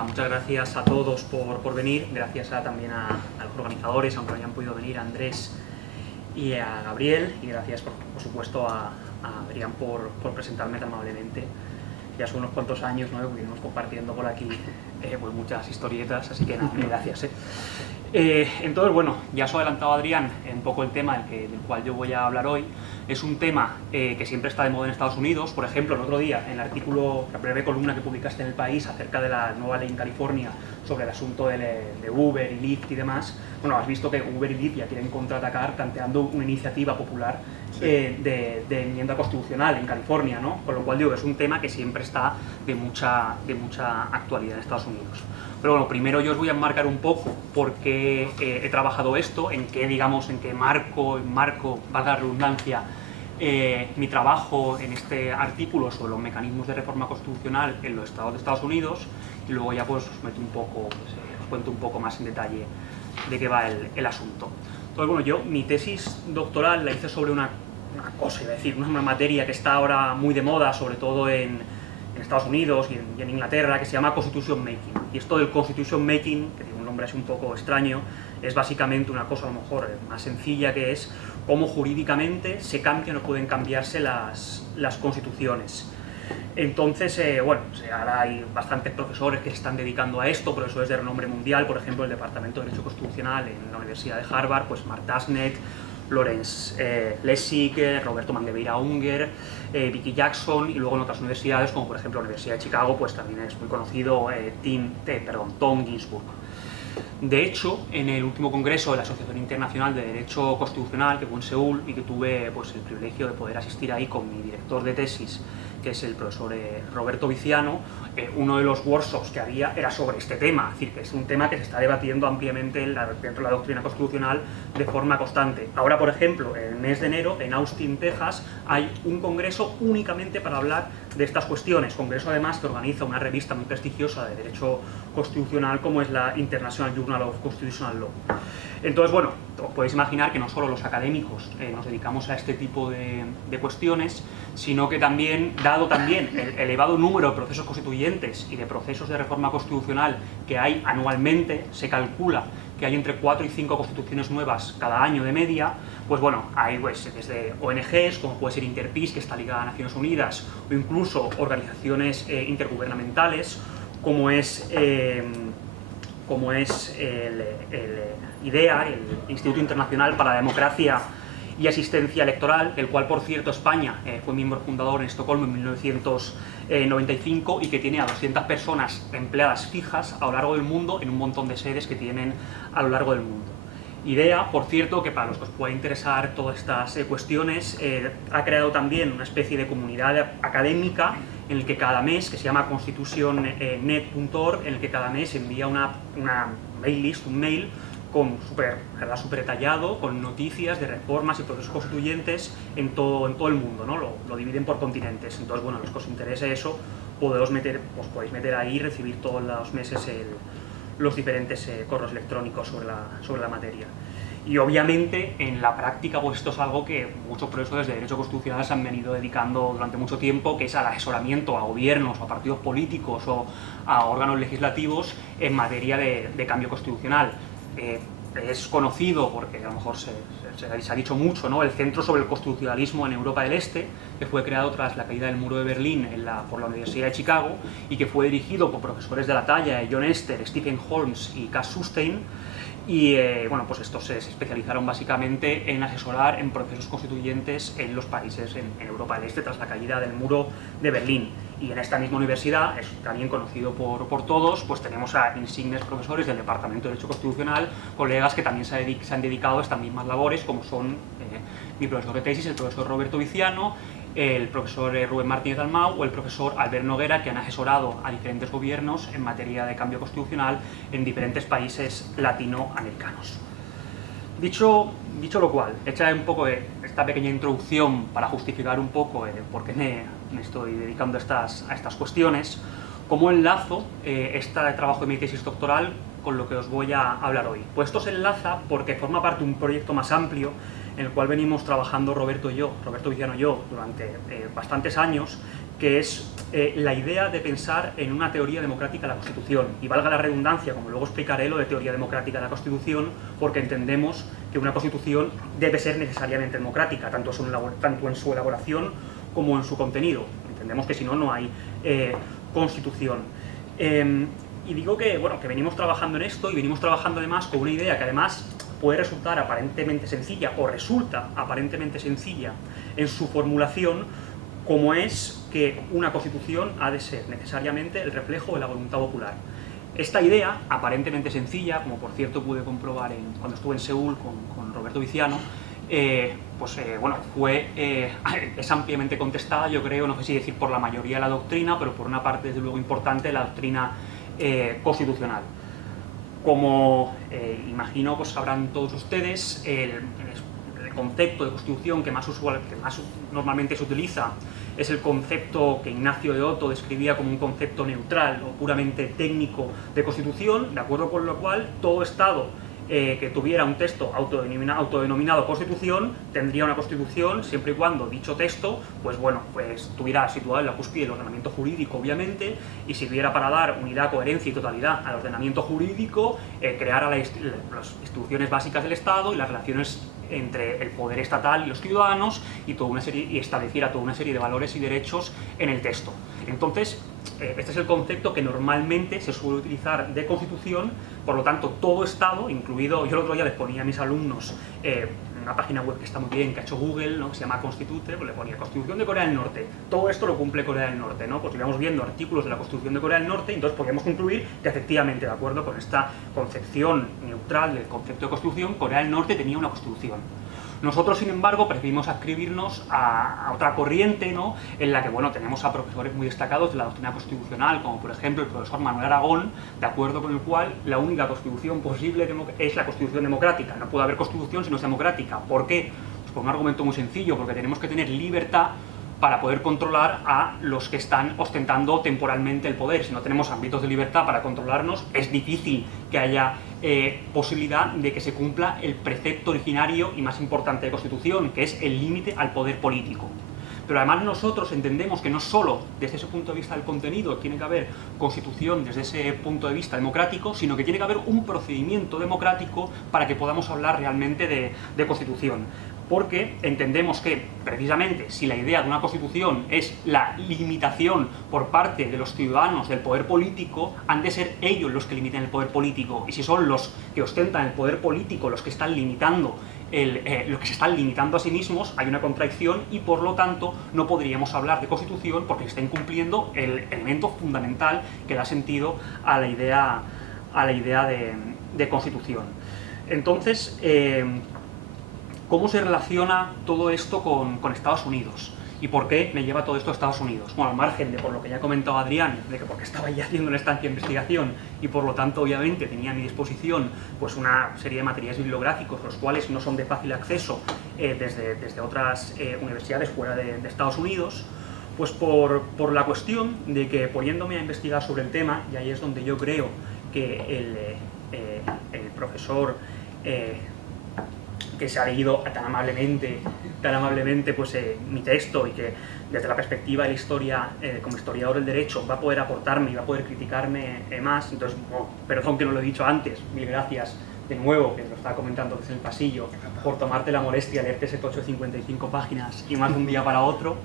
Muchas gracias a todos por venir, gracias también a los organizadores, aunque no hayan podido venir, a Andrés y a Gabriel, y gracias por supuesto a Adrián por presentarme tan amablemente. Ya son unos cuantos años, ¿no?, que venimos compartiendo por aquí pues muchas historietas, así que nada, gracias. Entonces, bueno, ya os ha adelantado Adrián un poco el tema del cual yo voy a hablar hoy. Es un tema que siempre está de moda en Estados Unidos. Por ejemplo, el otro día, en el artículo, la breve columna que publicaste en El País acerca de la nueva ley en California sobre el asunto de Uber y Lyft y demás, bueno, has visto que Uber y Lyft ya quieren contraatacar planteando una iniciativa popular de enmienda constitucional en California, ¿no? Con lo cual digo que es un tema que siempre está de mucha actualidad en Estados Unidos. Pero bueno, primero yo os voy a enmarcar un poco por qué he trabajado esto, en qué marco, valga la redundancia, mi trabajo en este artículo sobre los mecanismos de reforma constitucional en los estados de Estados Unidos, y luego ya pues os cuento un poco más en detalle de qué va el asunto. Entonces, bueno, yo mi tesis doctoral la hice sobre una cosa, iba a decir, una materia que está ahora muy de moda, sobre todo en Estados Unidos y en Inglaterra, que se llama Constitution Making. Y esto del Constitution Making, que tiene un nombre así un poco extraño, es básicamente una cosa a lo mejor más sencilla, que es cómo jurídicamente se cambian o pueden cambiarse las constituciones. Entonces, bueno, ahora hay bastantes profesores que se están dedicando a esto, profesores de renombre mundial, por ejemplo, el Departamento de Derecho Constitucional en la Universidad de Harvard, pues Mark Tasnet, Lawrence Lessig, Roberto Mandebeira Unger, Vicky Jackson, y luego en otras universidades, como por ejemplo la Universidad de Chicago, pues también es muy conocido Tom Ginsburg. De hecho, en el último congreso de la Asociación Internacional de Derecho Constitucional, que fue en Seúl, y que tuve pues, el privilegio de poder asistir ahí con mi director de tesis, que es el profesor Roberto Viciano, uno de los workshops que había era sobre este tema, es decir, que es un tema que se está debatiendo ampliamente dentro de la doctrina constitucional de forma constante. Ahora, por ejemplo, en el mes de enero, en Austin, Texas, hay un congreso únicamente para hablar de estas cuestiones, congreso además que organiza una revista muy prestigiosa de derecho constitucional como es la International Journal of Constitutional Law. Entonces, bueno, os podéis imaginar que no solo los académicos nos dedicamos a este tipo de cuestiones, sino que también, dado también el elevado número de procesos constituyentes y de procesos de reforma constitucional que hay anualmente, se calcula que hay entre 4 y 5 constituciones nuevas cada año de media, pues bueno, hay pues, desde ONGs, como puede ser Interpeace, que está ligada a Naciones Unidas, o incluso organizaciones intergubernamentales, como es el IDEA, el Instituto Internacional para la Democracia y Asistencia Electoral, el cual, por cierto, España fue miembro fundador en Estocolmo en 1995 y que tiene a 200 personas empleadas fijas a lo largo del mundo en un montón de sedes que tienen a lo largo del mundo. IDEA, por cierto, que para los que os pueda interesar todas estas cuestiones, ha creado también una especie de comunidad académica en el que cada mes, que se llama constitutionnet.org, en el que cada mes envía una mail list, un mail con súper detallado, con noticias de reformas y procesos constituyentes en todo el mundo, ¿no? Lo dividen por continentes. Entonces, bueno, a los que os interese eso, os podéis meter ahí y recibir todos los meses los diferentes correos electrónicos sobre la materia. Y obviamente en la práctica pues esto es algo que muchos profesores de Derecho Constitucional se han venido dedicando durante mucho tiempo, que es al asesoramiento a gobiernos, o a partidos políticos o a órganos legislativos en materia de cambio constitucional. Es conocido, porque a lo mejor se ha dicho mucho, ¿no?, el Centro sobre el Constitucionalismo en Europa del Este, que fue creado tras la caída del muro de Berlín por la Universidad de Chicago y que fue dirigido por profesores de la talla de John Ester, Stephen Holmes y Cass Sustein. Y bueno, pues estos se especializaron básicamente en asesorar en procesos constituyentes en los países en Europa del Este tras la caída del muro de Berlín. Y en esta misma universidad, es también conocido por todos, pues tenemos a insignes profesores del Departamento de Derecho Constitucional, colegas que también se han dedicado a estas mismas labores, como son mi profesor de tesis, el profesor Roberto Viciano, el profesor Rubén Martínez Dalmau o el profesor Albert Noguera, que han asesorado a diferentes gobiernos en materia de cambio constitucional en diferentes países latinoamericanos. Dicho lo cual, hecha un poco esta pequeña introducción para justificar un poco por qué me estoy dedicando a estas cuestiones, ¿cómo enlazo este trabajo de mi tesis doctoral con lo que os voy a hablar hoy? Pues esto se enlaza porque forma parte de un proyecto más amplio en el cual venimos trabajando Roberto Viciano y yo durante bastantes años, que es la idea de pensar en una teoría democrática de la Constitución. Y valga la redundancia, como luego explicaré, lo de teoría democrática de la Constitución, porque entendemos que una Constitución debe ser necesariamente democrática, tanto en su elaboración como en su contenido. Entendemos que si no, no hay Constitución. Y digo que, bueno, que venimos trabajando en esto y venimos trabajando además con una idea que además puede resultar aparentemente sencilla, o resulta aparentemente sencilla en su formulación, como es que una Constitución ha de ser necesariamente el reflejo de la voluntad popular. Esta idea, aparentemente sencilla, como por cierto pude comprobar cuando estuve en Seúl con Roberto Viciano, bueno, es ampliamente contestada, yo creo, no sé si decir por la mayoría de la doctrina, pero por una parte, desde luego, importante de la doctrina constitucional. Como imagino, pues sabrán todos ustedes, el concepto de constitución que más normalmente se utiliza es el concepto que Ignacio de Oto describía como un concepto neutral o puramente técnico de constitución, de acuerdo con lo cual todo Estado que tuviera un texto autodenominado Constitución tendría una Constitución siempre y cuando dicho texto pues estuviera situado en la cúspide del ordenamiento jurídico, obviamente, y sirviera para dar unidad, coherencia y totalidad al ordenamiento jurídico, creara las instituciones básicas del Estado y las relaciones entre el poder estatal y los ciudadanos y estableciera toda una serie de valores y derechos en el texto. Entonces, este es el concepto que normalmente se suele utilizar de Constitución. Por lo tanto, todo Estado, incluido, yo el otro día les ponía a mis alumnos una página web que está muy bien, que ha hecho Google, ¿no?, que se llama Constitute, pues le ponía Constitución de Corea del Norte. Todo esto lo cumple Corea del Norte, ¿no? Pues íbamos viendo artículos de la Constitución de Corea del Norte y entonces podíamos concluir que efectivamente, de acuerdo con esta concepción neutral del concepto de Constitución, Corea del Norte tenía una Constitución. Nosotros, sin embargo, preferimos adscribirnos a otra corriente, ¿no?, en la que, bueno, tenemos a profesores muy destacados de la doctrina constitucional, como por ejemplo el profesor Manuel Aragón, de acuerdo con el cual la única constitución posible es la constitución democrática. No puede haber constitución si no es democrática. ¿Por qué? Pues por un argumento muy sencillo, porque tenemos que tener libertad para poder controlar a los que están ostentando temporalmente el poder. Si no tenemos ámbitos de libertad para controlarnos, es difícil que haya posibilidad de que se cumpla el precepto originario y más importante de Constitución, que es el límite al poder político. Pero además nosotros entendemos que no solo desde ese punto de vista del contenido tiene que haber Constitución desde ese punto de vista democrático, sino que tiene que haber un procedimiento democrático para que podamos hablar realmente de Constitución. Porque entendemos que, precisamente, si la idea de una Constitución es la limitación por parte de los ciudadanos del poder político, han de ser ellos los que limiten el poder político. Y si son los que ostentan el poder político los que están limitando los que se están limitando a sí mismos, hay una contradicción y, por lo tanto, no podríamos hablar de Constitución porque está incumpliendo el elemento fundamental que da sentido a la idea de Constitución. Entonces, ¿cómo se relaciona todo esto con Estados Unidos? ¿Y por qué me lleva todo esto a Estados Unidos? Bueno, al margen de por lo que ya ha comentado Adrián, de que porque estaba ya haciendo una estancia de investigación y por lo tanto obviamente tenía a mi disposición pues una serie de materiales bibliográficos, los cuales no son de fácil acceso desde otras universidades fuera de Estados Unidos, pues por la cuestión de que poniéndome a investigar sobre el tema, y ahí es donde yo creo que el profesor que se ha leído tan amablemente pues, mi texto y que desde la perspectiva de la historia, como historiador del derecho, va a poder aportarme y va a poder criticarme más. Entonces, perdón que no lo he dicho antes, mil gracias de nuevo, que lo estaba comentando desde el pasillo, por tomarte la molestia de leerte ese tocho de 55 páginas y más de un día para otro.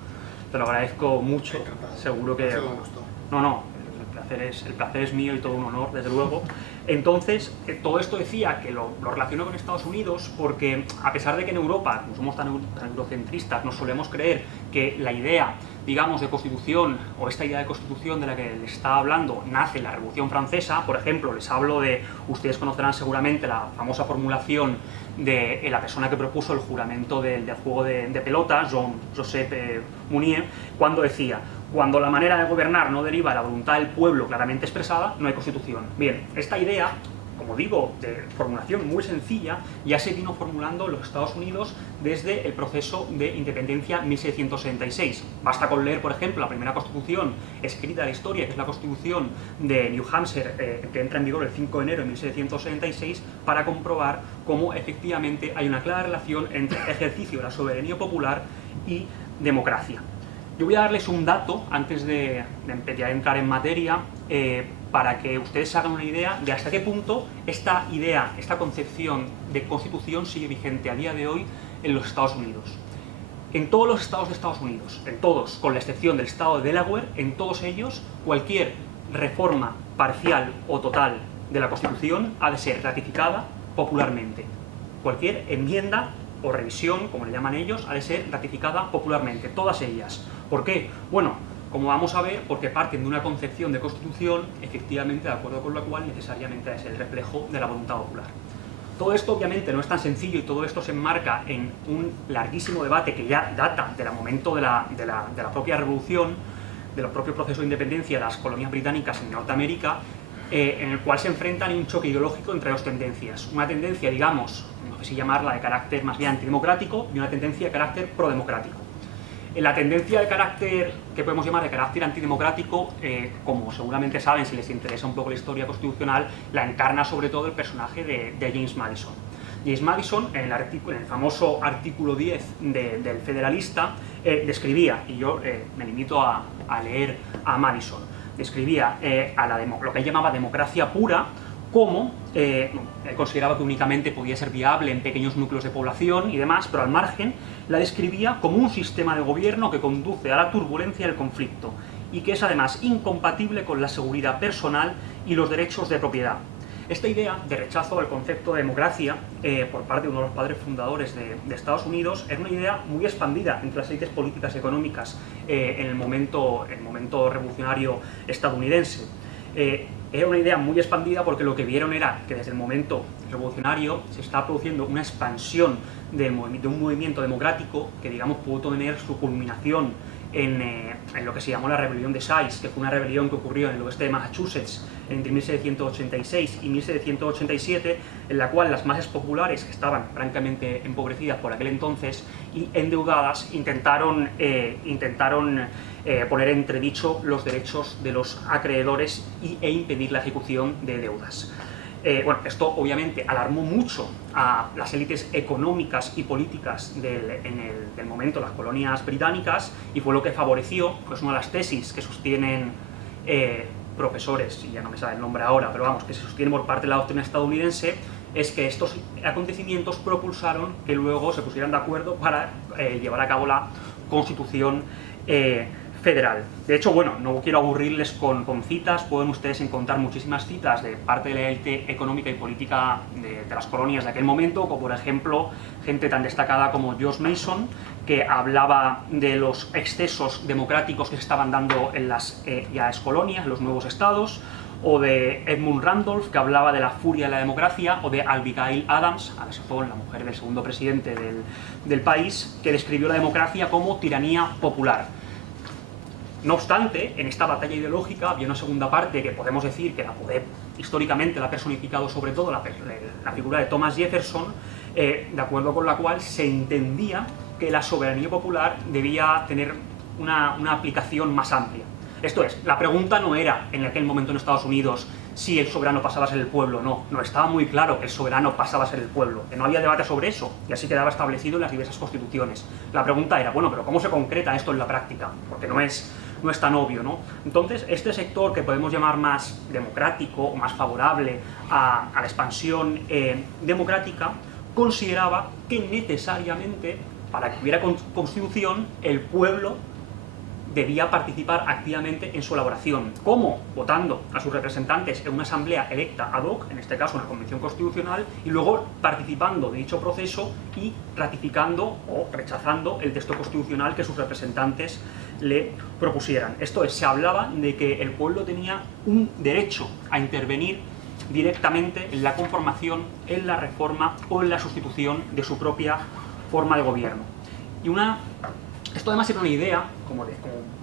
Te lo agradezco mucho, seguro que... No, el placer es mío y todo un honor, desde luego. Entonces, todo esto decía que lo relaciono con Estados Unidos porque, a pesar de que en Europa no somos tan eurocentristas, nos solemos creer que la idea, digamos, de Constitución, o esta idea de Constitución de la que les estaba hablando, nace en la Revolución Francesa. Por ejemplo, les hablo de, ustedes conocerán seguramente la famosa formulación de la persona que propuso el juramento del juego de pelota, Jean-Joseph Mounier, cuando decía: cuando la manera de gobernar no deriva de la voluntad del pueblo claramente expresada, no hay Constitución. Bien, esta idea, como digo, de formulación muy sencilla, ya se vino formulando en los Estados Unidos desde el proceso de independencia 1766. Basta con leer, por ejemplo, la primera Constitución escrita de la historia, que es la Constitución de New Hampshire, que entra en vigor el 5 de enero de 1766, para comprobar cómo efectivamente hay una clara relación entre ejercicio de la soberanía popular y democracia. Yo voy a darles un dato antes de entrar en materia para que ustedes se hagan una idea de hasta qué punto esta idea, esta concepción de constitución sigue vigente a día de hoy en los Estados Unidos. En todos los estados de Estados Unidos, en todos, con la excepción del estado de Delaware, en todos ellos, cualquier reforma parcial o total de la Constitución ha de ser ratificada popularmente. Cualquier enmienda o revisión, como le llaman ellos, ha de ser ratificada popularmente, todas ellas. ¿Por qué? Bueno, como vamos a ver, porque parten de una concepción de Constitución, efectivamente, de acuerdo con la cual necesariamente es el reflejo de la voluntad popular. Todo esto obviamente no es tan sencillo y todo esto se enmarca en un larguísimo debate que ya data del momento de la propia revolución, del propio proceso de independencia de las colonias británicas en Norteamérica, en el cual se enfrentan un choque ideológico entre dos tendencias. Una tendencia, digamos, no sé si llamarla de carácter más bien antidemocrático, y una tendencia de carácter prodemocrático. En la tendencia de carácter, que podemos llamar de carácter antidemocrático, como seguramente saben si les interesa un poco la historia constitucional, la encarna sobre todo el personaje de James Madison. James Madison, en el famoso artículo 10 del Federalista, describía, y yo me limito a leer a Madison, describía lo que él llamaba democracia pura como, él consideraba que únicamente podía ser viable en pequeños núcleos de población y demás, pero al margen la describía como un sistema de gobierno que conduce a la turbulencia y el conflicto, y que es además incompatible con la seguridad personal y los derechos de propiedad. Esta idea de rechazo al concepto de democracia por parte de uno de los padres fundadores de Estados Unidos era una idea muy expandida entre las élites políticas y económicas en el momento revolucionario estadounidense. Era una idea muy expandida porque lo que vieron era que desde el momento revolucionario se estaba produciendo una expansión de un movimiento democrático que, digamos, pudo tener su culminación en lo que se llamó la rebelión de Sais, que fue una rebelión que ocurrió en el oeste de Massachusetts entre 1786 y 1787, en la cual las masas populares, que estaban francamente empobrecidas por aquel entonces y endeudadas, intentaron poner en entredicho los derechos de los acreedores e impedir la ejecución de deudas. Bueno, esto obviamente alarmó mucho a las élites económicas y políticas del momento, las colonias británicas, y fue lo que favoreció, pues una de las tesis que sostienen profesores, y ya no me sale el nombre ahora, pero vamos, que se sostiene por parte de la doctrina estadounidense, es que estos acontecimientos propulsaron que luego se pusieran de acuerdo para llevar a cabo la Constitución federal. De hecho, bueno, no quiero aburrirles con citas, pueden ustedes encontrar muchísimas citas de parte de la élite económica y política de las colonias de aquel momento, como por ejemplo gente tan destacada como George Mason, que hablaba de los excesos democráticos que se estaban dando en las ya colonias, en los nuevos estados, o de Edmund Randolph, que hablaba de la furia de la democracia, o de Abigail Adams, a la sazón la mujer del segundo presidente del país, que describió la democracia como tiranía popular. No obstante, en esta batalla ideológica había una segunda parte que podemos decir que históricamente la ha personificado sobre todo la figura de Thomas Jefferson, de acuerdo con la cual se entendía que la soberanía popular debía tener una aplicación más amplia. Esto es, la pregunta no era en aquel momento en Estados Unidos si el soberano pasaba a ser el pueblo, no, estaba muy claro que el soberano pasaba a ser el pueblo, que no había debate sobre eso, y así quedaba establecido en las diversas constituciones. La pregunta era, bueno, pero ¿cómo se concreta esto en la práctica? Porque no es tan obvio, ¿no? Entonces, este sector que podemos llamar más democrático o más favorable a la expansión democrática, consideraba que necesariamente, para que hubiera constitución, el pueblo debía participar activamente en su elaboración. ¿Cómo? Votando a sus representantes en una asamblea electa ad hoc, en este caso una convención constitucional, y luego participando de dicho proceso y ratificando o rechazando el texto constitucional que sus representantes le propusieran. Esto es, se hablaba de que el pueblo tenía un derecho a intervenir directamente en la conformación, en la reforma o en la sustitución de su propia forma de gobierno. Esto además era una idea, como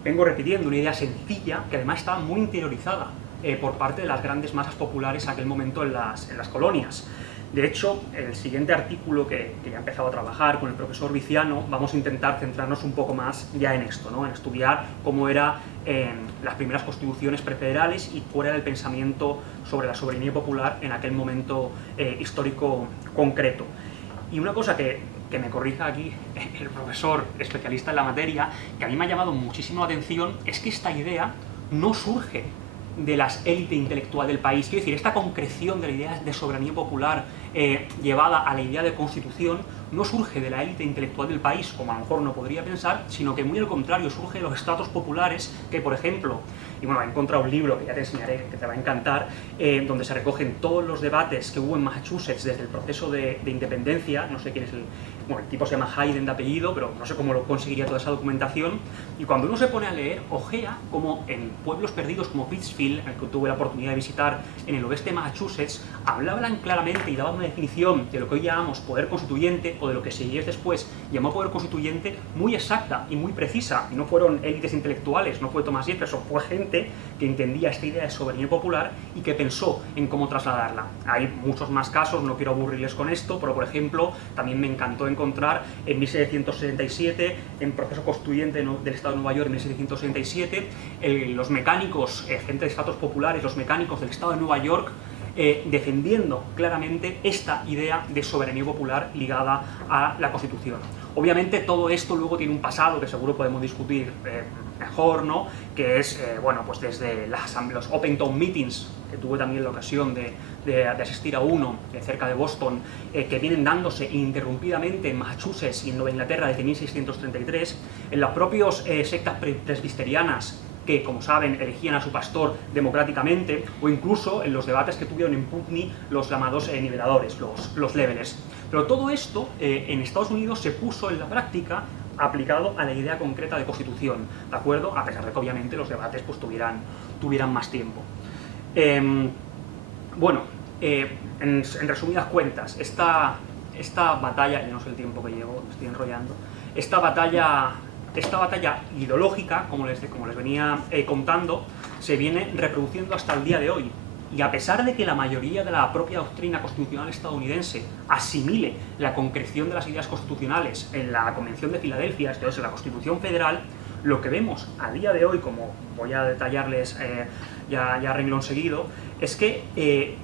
vengo repitiendo, una idea sencilla, que además estaba muy interiorizada por parte de las grandes masas populares en aquel momento en las colonias. De hecho, el siguiente artículo que ya he empezado a trabajar con el profesor Viciano, vamos a intentar centrarnos un poco más ya en esto, ¿no? En estudiar cómo eran las primeras constituciones prefederales y cuál era el pensamiento sobre la soberanía popular en aquel momento histórico concreto. Y una cosa que que me corrija aquí el profesor especialista en la materia, que a mí me ha llamado muchísimo la atención, es que esta idea no surge de las élites intelectual del país. Quiero decir, esta concreción de la idea de soberanía popular llevada a la idea de constitución no surge de la élite intelectual del país, como a lo mejor uno podría pensar, sino que muy al contrario, surge de los estratos populares que, por ejemplo, y bueno, he encontrado un libro que ya te enseñaré, que te va a encantar, donde se recogen todos los debates que hubo en Massachusetts desde el proceso de independencia. No sé quién es bueno, el tipo se llama Hayden de apellido, pero no sé cómo lo conseguiría toda esa documentación, y cuando uno se pone a leer, ojea como en pueblos perdidos como Pittsfield, en el que tuve la oportunidad de visitar en el oeste de Massachusetts, hablaban claramente y daban una definición de lo que hoy llamamos poder constituyente, o de lo que se después llamó poder constituyente, muy exacta y muy precisa. Y no fueron élites intelectuales, no fue Thomas Jefferson, fue gente que entendía esta idea de soberanía popular y que pensó en cómo trasladarla. Hay muchos más casos, no quiero aburrirles con esto, pero por ejemplo, también me encantó encontrar en 1767, en proceso constituyente del Estado de Nueva York en 1767, los mecánicos, gente de estratos populares, los mecánicos del Estado de Nueva York, defendiendo claramente esta idea de soberanía popular ligada a la Constitución. Obviamente todo esto luego tiene un pasado que seguro podemos discutir mejor, ¿no? Que es, bueno, pues desde los Open Town Meetings, que tuve también la ocasión de asistir a uno cerca de Boston, que vienen dándose ininterrumpidamente en Massachusetts y en Nueva Inglaterra desde 1633, en las propias sectas presbiterianas, que, como saben, elegían a su pastor democráticamente, o incluso en los debates que tuvieron en Putney los llamados niveladores, los levelers. Pero todo esto en Estados Unidos se puso en la práctica aplicado a la idea concreta de constitución, ¿de acuerdo? A pesar de que obviamente los debates pues, tuvieran más tiempo. Bueno, en resumidas cuentas, esta batalla, ya no sé el tiempo que llevo, me estoy enrollando, esta batalla ideológica, como les venía contando, se viene reproduciendo hasta el día de hoy. Y a pesar de que la mayoría de la propia doctrina constitucional estadounidense asimile la concreción de las ideas constitucionales en la Convención de Filadelfia, esto es, en la Constitución Federal, lo que vemos a día de hoy, como voy a detallarles ya renglón seguido, es que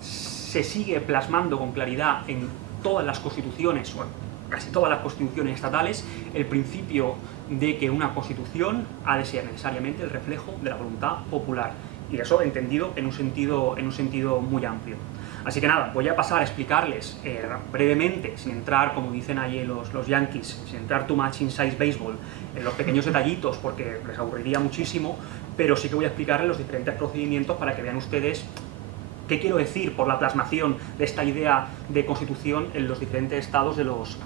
se sigue plasmando con claridad en todas las constituciones, bueno, casi todas las constituciones estatales, el principio de que una constitución ha de ser necesariamente el reflejo de la voluntad popular. Y eso entendido en un sentido muy amplio. Así que nada, voy a pasar a explicarles brevemente, sin entrar, como dicen allí los Yankees, sin entrar too much inside baseball, en los pequeños detallitos, porque les aburriría muchísimo, pero sí que voy a explicarles los diferentes procedimientos para que vean ustedes qué quiero decir por la plasmación de esta idea de constitución en los diferentes estados de los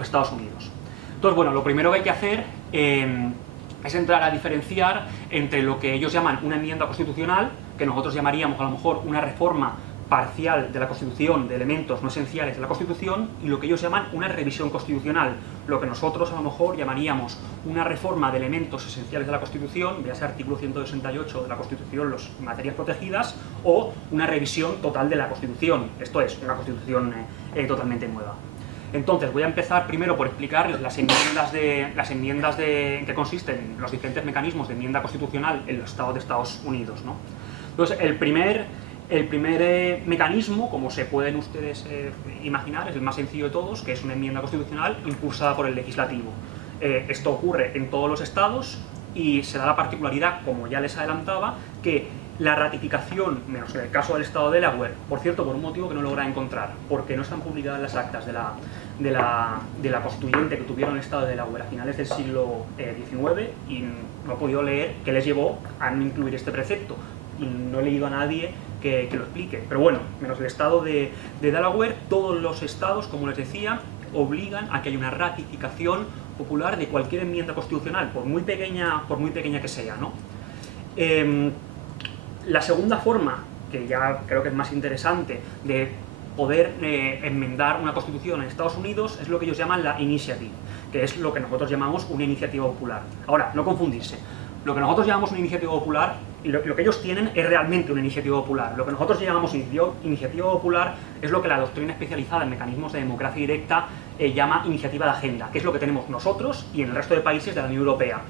Estados Unidos. Entonces, bueno, lo primero que hay que hacer es entrar a diferenciar entre lo que ellos llaman una enmienda constitucional, que nosotros llamaríamos a lo mejor una reforma parcial de la Constitución, de elementos no esenciales de la Constitución, y lo que ellos llaman una revisión constitucional, lo que nosotros a lo mejor llamaríamos una reforma de elementos esenciales de la Constitución, ya sea artículo 168 de la Constitución, las materias protegidas, o una revisión total de la Constitución, esto es, una Constitución totalmente nueva. Entonces, voy a empezar primero por explicarles las enmiendas que consisten en los diferentes mecanismos de enmienda constitucional en los estados de Estados Unidos, ¿no? Entonces, el primer mecanismo, como se pueden ustedes imaginar, es el más sencillo de todos, que es una enmienda constitucional impulsada por el legislativo. Esto ocurre en todos los estados y se da la particularidad, como ya les adelantaba, que la ratificación, menos en el caso del estado de Delaware, por cierto, por un motivo que no logra encontrar, porque no están publicadas las actas de la constituyente que tuvieron el estado de Delaware a finales del siglo XIX, y no he podido leer qué les llevó a no incluir este precepto, y no he leído a nadie que lo explique. Pero bueno, menos el estado de Delaware, todos los estados, como les decía, obligan a que haya una ratificación popular de cualquier enmienda constitucional, por muy pequeña que sea, ¿no? La segunda forma, que ya creo que es más interesante, de poder enmendar una constitución en Estados Unidos es lo que ellos llaman la initiative, que es lo que nosotros llamamos una iniciativa popular. Ahora, no confundirse. Lo que nosotros llamamos una iniciativa popular, y lo que ellos tienen es realmente una iniciativa popular. Lo que nosotros llamamos iniciativa popular es lo que la doctrina especializada en mecanismos de democracia directa llama iniciativa de agenda, que es lo que tenemos nosotros y en el resto de países de la Unión Europea.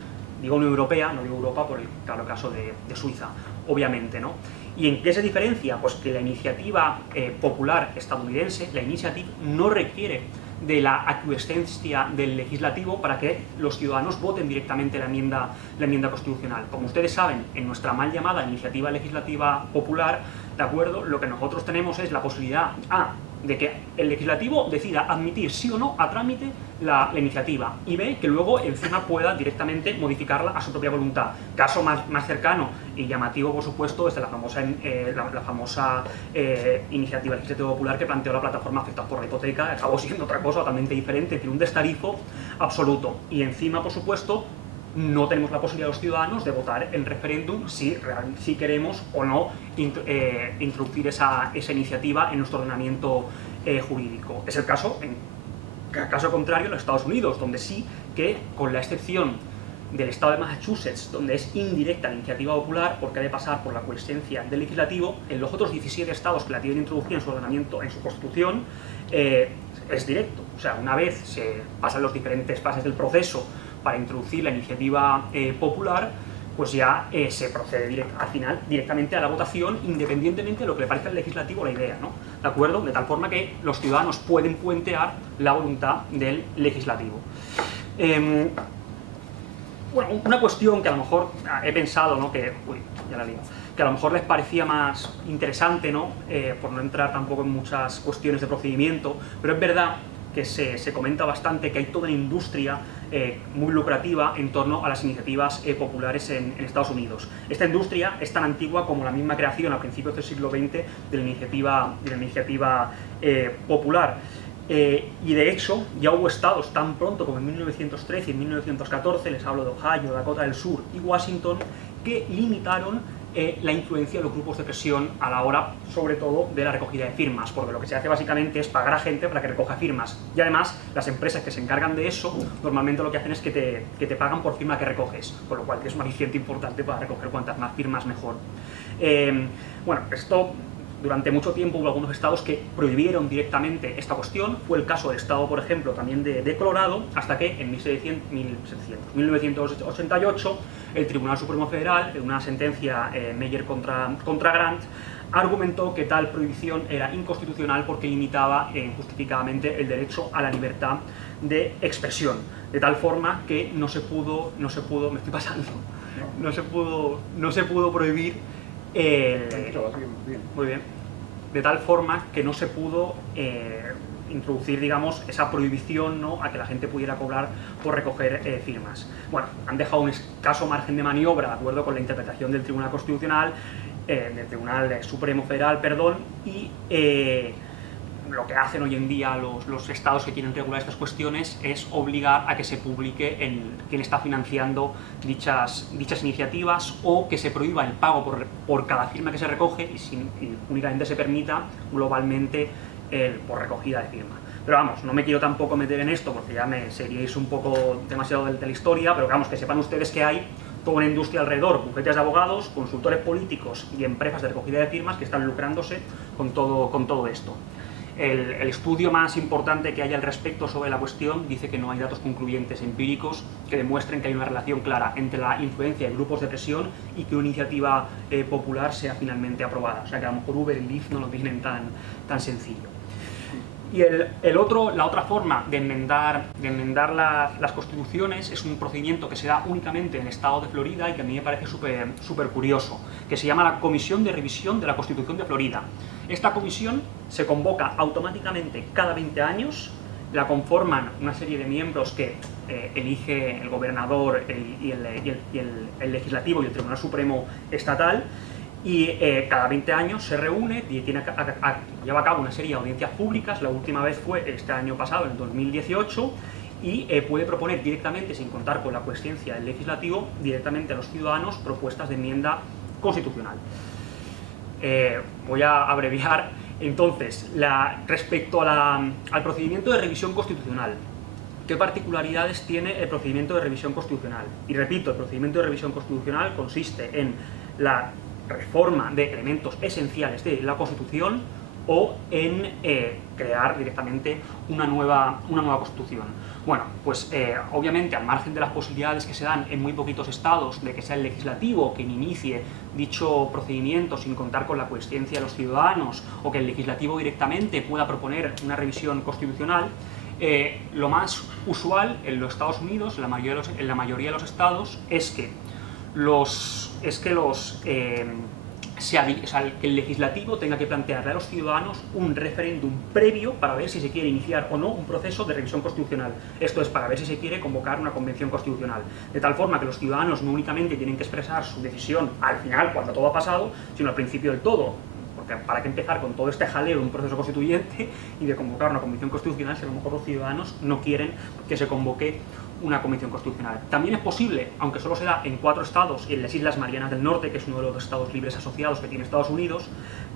Digo Unión Europea, no digo Europa por el claro caso de Suiza, obviamente, ¿no? ¿Y en qué se diferencia? Pues que la iniciativa popular estadounidense, la initiative, no requiere de la aquiescencia del legislativo para que los ciudadanos voten directamente la enmienda constitucional. Como ustedes saben, en nuestra mal llamada iniciativa legislativa popular, ¿de acuerdo?, lo que nosotros tenemos es la posibilidad de que el legislativo decida admitir sí o no a trámite la iniciativa, y B, que luego encima pueda directamente modificarla a su propia voluntad. Caso más cercano y llamativo, por supuesto, es de la famosa iniciativa legislativa popular que planteó la plataforma Afectados por la Hipoteca, que acabó siendo otra cosa totalmente diferente, tiene un destarifo absoluto. Y encima, por supuesto, no tenemos la posibilidad los ciudadanos de votar en referéndum si queremos o no introducir esa iniciativa en nuestro ordenamiento jurídico. Es el caso, en caso contrario, en los Estados Unidos, donde sí que, con la excepción del estado de Massachusetts, donde es indirecta la iniciativa popular porque ha de pasar por la aquiescencia del legislativo, en los otros 17 estados que la tienen introducida en su ordenamiento, en su constitución, es directo. O sea, una vez se pasan las diferentes fases del proceso para introducir la iniciativa popular, pues ya se procede al final directamente a la votación, independientemente de lo que le parezca al legislativo la idea, ¿no? ¿De acuerdo? De tal forma que los ciudadanos pueden puentear la voluntad del legislativo. Bueno, una cuestión que a lo mejor he pensado, ¿no?, que a lo mejor les parecía más interesante, ¿no?, por no entrar tampoco en muchas cuestiones de procedimiento, pero es verdad que se comenta bastante que hay toda una industria muy lucrativa en torno a las iniciativas populares en Estados Unidos. Esta industria es tan antigua como la misma creación a principios del siglo XX de la iniciativa popular. Y de hecho ya hubo estados tan pronto como en 1913 y en 1914, les hablo de Ohio, Dakota del Sur y Washington, que limitaron la influencia de los grupos de presión a la hora, sobre todo, de la recogida de firmas, porque lo que se hace básicamente es pagar a gente para que recoja firmas, y además las empresas que se encargan de eso normalmente lo que hacen es que te pagan por firma que recoges, con lo cual es un aliciente importante para recoger cuantas más firmas mejor. Bueno, esto durante mucho tiempo hubo algunos estados que prohibieron directamente esta cuestión. Fue el caso del estado, por ejemplo, también de Colorado, hasta que en 1988 el Tribunal Supremo Federal, en una sentencia Meyer contra Grant, argumentó que tal prohibición era inconstitucional porque limitaba injustificadamente el derecho a la libertad de expresión, de tal forma que no se pudo prohibir muy bien, de tal forma que no se pudo introducir, digamos, esa prohibición, ¿no?, a que la gente pudiera cobrar por recoger firmas. Bueno, han dejado un escaso margen de maniobra, de acuerdo con la interpretación del Tribunal Constitucional, del Tribunal Supremo Federal, perdón, y lo que hacen hoy en día los estados que quieren regular estas cuestiones es obligar a que se publique quién está financiando dichas iniciativas, o que se prohíba el pago por cada firma que se recoge y únicamente se permita globalmente por recogida de firma. Pero vamos, no me quiero tampoco meter en esto porque ya me seríais un poco demasiado de la historia, pero vamos, que sepan ustedes que hay toda una industria alrededor, bufetes de abogados, consultores políticos y empresas de recogida de firmas que están lucrándose con todo esto. El estudio más importante que hay al respecto sobre la cuestión dice que no hay datos concluyentes empíricos que demuestren que hay una relación clara entre la influencia de grupos de presión y que una iniciativa popular sea finalmente aprobada. O sea que a lo mejor Uber y Lyft no lo tienen tan sencillo. Y la otra forma de enmendar las constituciones es un procedimiento que se da únicamente en el estado de Florida y que a mí me parece súper curioso, que se llama la Comisión de Revisión de la Constitución de Florida. Esta comisión se convoca automáticamente cada 20 años, la conforman una serie de miembros que elige el gobernador y el legislativo y el Tribunal Supremo Estatal, y cada 20 años se reúne y lleva a cabo una serie de audiencias públicas. La última vez fue este año pasado, en el 2018, y puede proponer directamente, sin contar con la aquiescencia del legislativo, directamente a los ciudadanos propuestas de enmienda constitucional. Voy a abreviar. Entonces, respecto al procedimiento de revisión constitucional, ¿qué particularidades tiene el procedimiento de revisión constitucional? Y repito, el procedimiento de revisión constitucional consiste en la reforma de elementos esenciales de la Constitución o en crear directamente una nueva Constitución. Bueno, pues obviamente, al margen de las posibilidades que se dan en muy poquitos estados de que sea el legislativo quien inicie dicho procedimiento sin contar con la aquiescencia de los ciudadanos, o que el legislativo directamente pueda proponer una revisión constitucional, Lo más usual en los Estados Unidos, en la mayoría de los estados, es que que el legislativo tenga que plantearle a los ciudadanos un referéndum previo para ver si se quiere iniciar o no un proceso de revisión constitucional. Esto es para ver si se quiere convocar una convención constitucional. De tal forma que los ciudadanos no únicamente tienen que expresar su decisión al final, cuando todo ha pasado, sino al principio del todo. Porque para qué empezar con todo este jaleo de un proceso constituyente y de convocar una convención constitucional si a lo mejor los ciudadanos no quieren que se convoque una convención constitucional. También es posible, aunque solo se da en 4 estados y en las Islas Marianas del Norte, que es uno de los estados libres asociados que tiene Estados Unidos,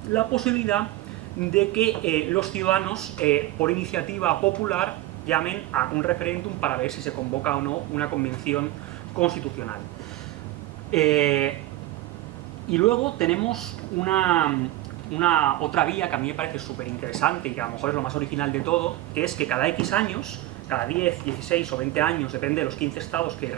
la posibilidad de que los ciudadanos, por iniciativa popular, llamen a un referéndum para ver si se convoca o no una convención constitucional. Y luego tenemos otra vía que a mí me parece súper interesante y que a lo mejor es lo más original de todo, que es que cada X años, cada 10, 16 o 20 años, depende de los 15 estados que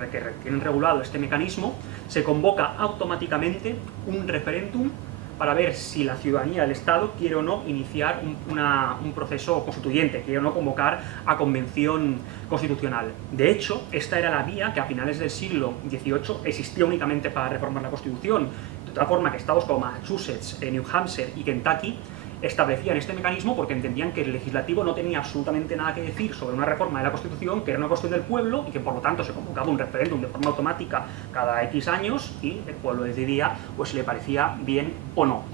tienen regulado este mecanismo, se convoca automáticamente un referéndum para ver si la ciudadanía del Estado quiere o no iniciar un proceso constituyente, quiere o no convocar a convención constitucional. De hecho, esta era la vía que a finales del siglo XVIII existía únicamente para reformar la Constitución, de tal forma que estados como Massachusetts, New Hampshire y Kentucky establecían este mecanismo porque entendían que el legislativo no tenía absolutamente nada que decir sobre una reforma de la Constitución, que era una cuestión del pueblo y que por lo tanto se convocaba un referéndum de forma automática cada X años y el pueblo decidía pues si le parecía bien o no.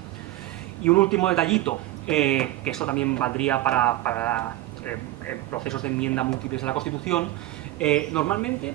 Y un último detallito, que esto también valdría para procesos de enmienda múltiples de la Constitución. Normalmente,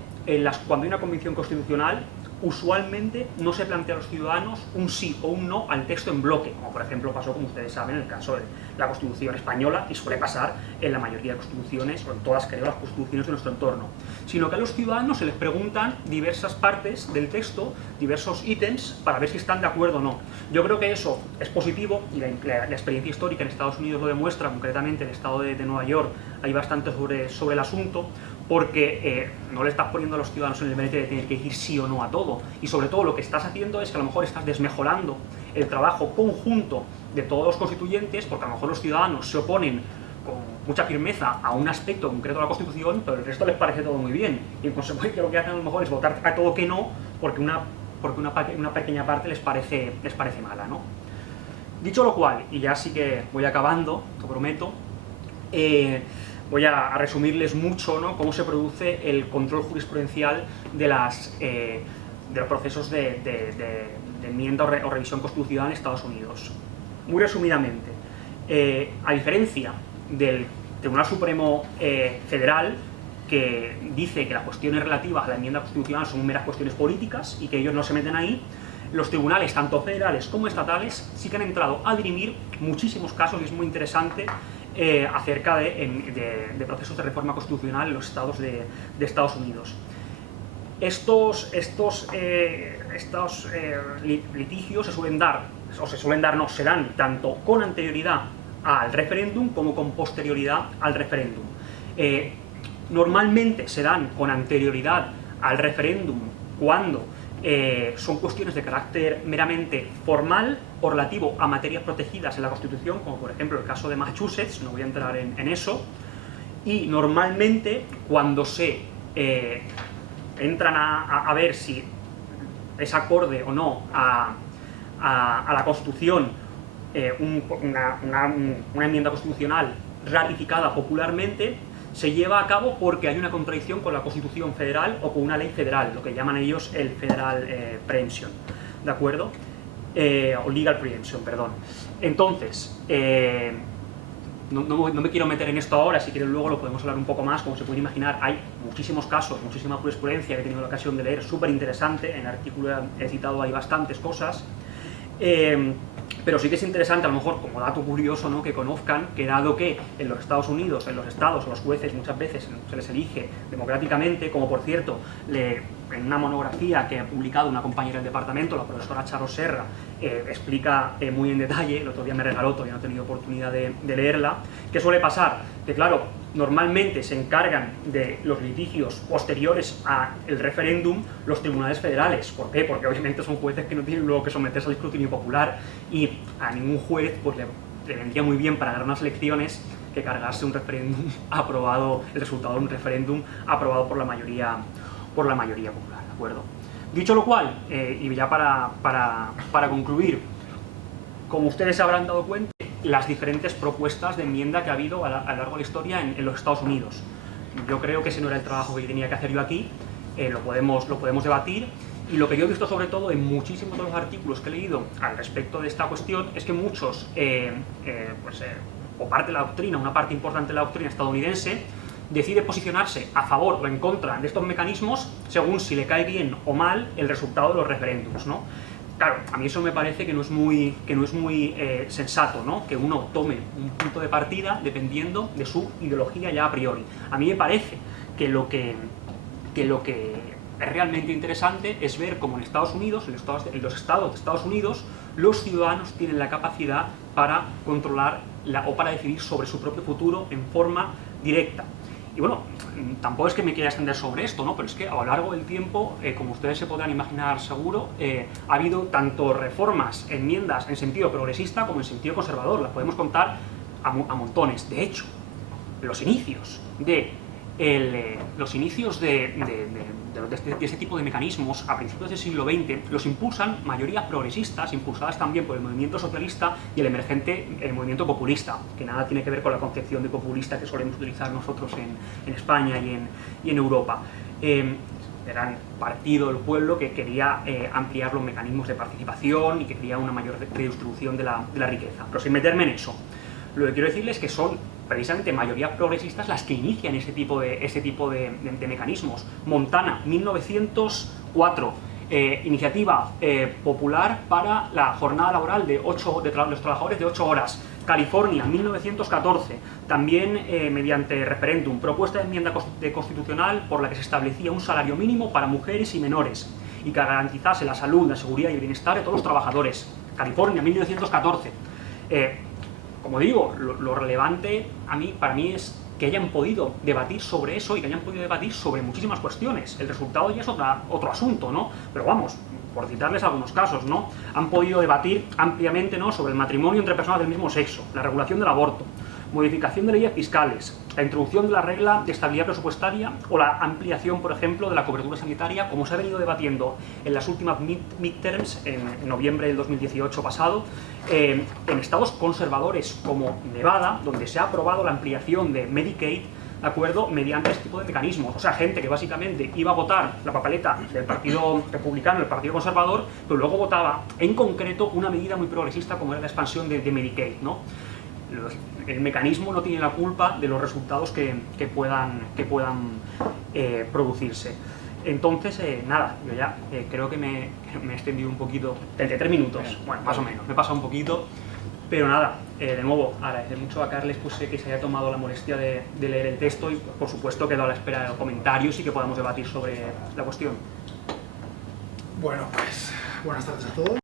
cuando hay una convención constitucional, usualmente no se plantea a los ciudadanos un sí o un no al texto en bloque, como por ejemplo pasó, como ustedes saben, en el caso de la Constitución española y suele pasar en la mayoría de constituciones, o en todas, creo, las constituciones de nuestro entorno, sino que a los ciudadanos se les preguntan diversas partes del texto, diversos ítems, para ver si están de acuerdo o no. Yo creo que eso es positivo y la experiencia histórica en Estados Unidos lo demuestra, concretamente en el estado de Nueva York hay bastante sobre el asunto, porque no le estás poniendo a los ciudadanos en el brete de tener que decir sí o no a todo, y sobre todo lo que estás haciendo es que a lo mejor estás desmejorando el trabajo conjunto de todos los constituyentes, porque a lo mejor los ciudadanos se oponen con mucha firmeza a un aspecto concreto de la Constitución, pero el resto les parece todo muy bien, y en consecuencia lo que hacen a lo mejor es votar a todo que no, porque una pequeña parte les parece mala, ¿no? Dicho lo cual, y ya sí que voy acabando, lo prometo, voy a resumirles mucho, ¿no?, cómo se produce el control jurisprudencial de los procesos de enmienda o revisión constitucional en Estados Unidos. Muy resumidamente, a diferencia del Tribunal Supremo Federal, que dice que las cuestiones relativas a la enmienda constitucional son meras cuestiones políticas y que ellos no se meten ahí, los tribunales, tanto federales como estatales, sí que han entrado a dirimir muchísimos casos, y es muy interesante, acerca de procesos de reforma constitucional en los estados de Estados Unidos. Estos litigios se dan tanto con anterioridad al referéndum como con posterioridad al referéndum. Normalmente se dan con anterioridad al referéndum cuando son cuestiones de carácter meramente formal o relativo a materias protegidas en la Constitución, como por ejemplo el caso de Massachusetts, no voy a entrar en eso, y normalmente cuando se entran a ver si es acorde o no a la Constitución una enmienda constitucional ratificada popularmente, se lleva a cabo porque hay una contradicción con la Constitución federal o con una ley federal, lo que llaman ellos el Federal Preemption, ¿de acuerdo? O Legal Preemption, perdón. Entonces, no me quiero meter en esto ahora, si quieren luego lo podemos hablar un poco más. Como se puede imaginar, hay muchísimos casos, muchísima jurisprudencia que he tenido la ocasión de leer, súper interesante. En el artículo he citado hay bastantes cosas. Pero sí que es interesante, a lo mejor como dato curioso, ¿no?, que conozcan que, dado que en los Estados Unidos, en los estados, los jueces muchas veces se les elige democráticamente, como por cierto, en una monografía que ha publicado una compañera del departamento, la profesora Charo Serra, explica muy en detalle, el otro día me regaló, todavía no he tenido oportunidad de leerla, que suele pasar, que claro, normalmente se encargan de los litigios posteriores al referéndum los tribunales federales. ¿Por qué? Porque obviamente son jueces que no tienen luego que someterse al escrutinio popular, y a ningún juez pues le vendría muy bien para ganar unas elecciones que cargarse un referéndum aprobado, el resultado de un referéndum aprobado por la mayoría popular, ¿de acuerdo? Dicho lo cual, y ya para concluir, como ustedes se habrán dado cuenta, las diferentes propuestas de enmienda que ha habido a lo largo de la historia en los Estados Unidos. Yo creo que ese no era el trabajo que tenía que hacer yo aquí, lo podemos debatir, y lo que yo he visto sobre todo en muchísimos de los artículos que he leído al respecto de esta cuestión es que muchos, o parte de la doctrina, una parte importante de la doctrina estadounidense, decide posicionarse a favor o en contra de estos mecanismos según si le cae bien o mal el resultado de los referéndums, ¿no? Claro, a mí eso me parece que no es muy sensato, ¿no? Que uno tome un punto de partida dependiendo de su ideología ya a priori. A mí me parece que lo que es realmente interesante es ver cómo en Estados Unidos, en los estados de Estados Unidos, los ciudadanos tienen la capacidad para controlar o para decidir sobre su propio futuro en forma directa. Y bueno, tampoco es que me quiera extender sobre esto, ¿no? Pero es que a lo largo del tiempo, como ustedes se podrán imaginar seguro, ha habido tanto reformas, enmiendas en sentido progresista como en sentido conservador. Las podemos contar a montones. De hecho, los inicios de este tipo de mecanismos a principios del siglo XX los impulsan mayorías progresistas, impulsadas también por el movimiento socialista y el emergente movimiento populista, que nada tiene que ver con la concepción de populista que solemos utilizar nosotros en España y en Europa. Eran partido del pueblo que quería ampliar los mecanismos de participación y que quería una mayor redistribución de la riqueza. Pero sin meterme en eso, lo que quiero decirles es que son precisamente mayorías progresistas las que inician ese tipo de mecanismos. Montana, 1904, iniciativa popular para la jornada laboral de los trabajadores de 8 horas. California, 1914, también mediante referéndum, propuesta de enmienda constitucional por la que se establecía un salario mínimo para mujeres y menores y que garantizase la salud, la seguridad y el bienestar de todos los trabajadores. California, 1914. Como digo, lo relevante para mí es que hayan podido debatir sobre eso y que hayan podido debatir sobre muchísimas cuestiones. El resultado ya es otro asunto, ¿no? Pero vamos, por citarles algunos casos, ¿no? Han podido debatir ampliamente, ¿no?, sobre el matrimonio entre personas del mismo sexo, la regulación del aborto, modificación de leyes fiscales, la introducción de la regla de estabilidad presupuestaria o la ampliación, por ejemplo, de la cobertura sanitaria, como se ha venido debatiendo en las últimas midterms, en noviembre del 2018 pasado, en estados conservadores como Nevada, donde se ha aprobado la ampliación de Medicaid, ¿de acuerdo?, mediante este tipo de mecanismos. O sea, gente que básicamente iba a votar la papeleta del Partido Republicano, del Partido Conservador, pero luego votaba en concreto una medida muy progresista como era la expansión de Medicaid, ¿no? El mecanismo no tiene la culpa de los resultados que puedan producirse. Entonces, nada, yo ya creo que me he extendido un poquito, 33 minutos, bueno, más o menos, me he pasado un poquito, pero nada, de nuevo, agradecer mucho a Carles que se haya tomado la molestia de leer el texto y, por supuesto, quedo a la espera de los comentarios y que podamos debatir sobre la cuestión. Bueno, pues, buenas tardes a todos.